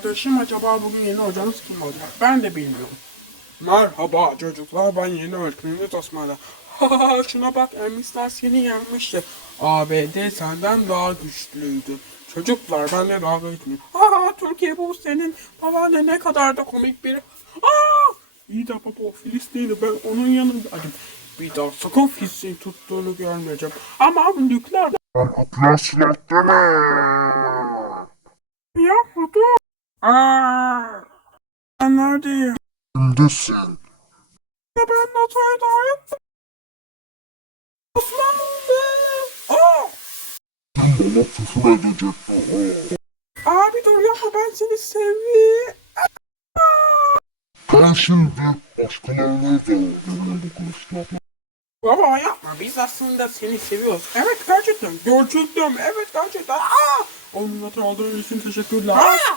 Arkadaşım acaba bugün yeni hocanız kim olacak? Ben de bilmiyorum. Merhaba çocuklar ben yeni öğretmeniniz Osmanlı. Ha şuna bak emisler seni yenmişti. ABD senden daha güçlüydü. Çocuklar ben de dalga geçmiyorum. Ha Türkiye bu senin baban da ne kadar da komik biri. Aa! İyi de baba o Filistinli ben onun yanındaydım. Bir daha sakın Filistin tuttuğunu görmeyeceğim. Ama nükleer Atlaslar deme. Aa! Ben neredeyim? Kimdesin? Ya ben Natay'da hayatım. Osmanlı. Aa! Kim bana küfür edecekti? Ha? Abi dur yapma ben seni seviyorum. Ben şimdi bu konuşma Baba yapma biz aslında seni seviyoruz. Evet gerçekten. Gerçekten evet gerçekten. Aa! Onun Natay aldığın için teşekkürler. Aa!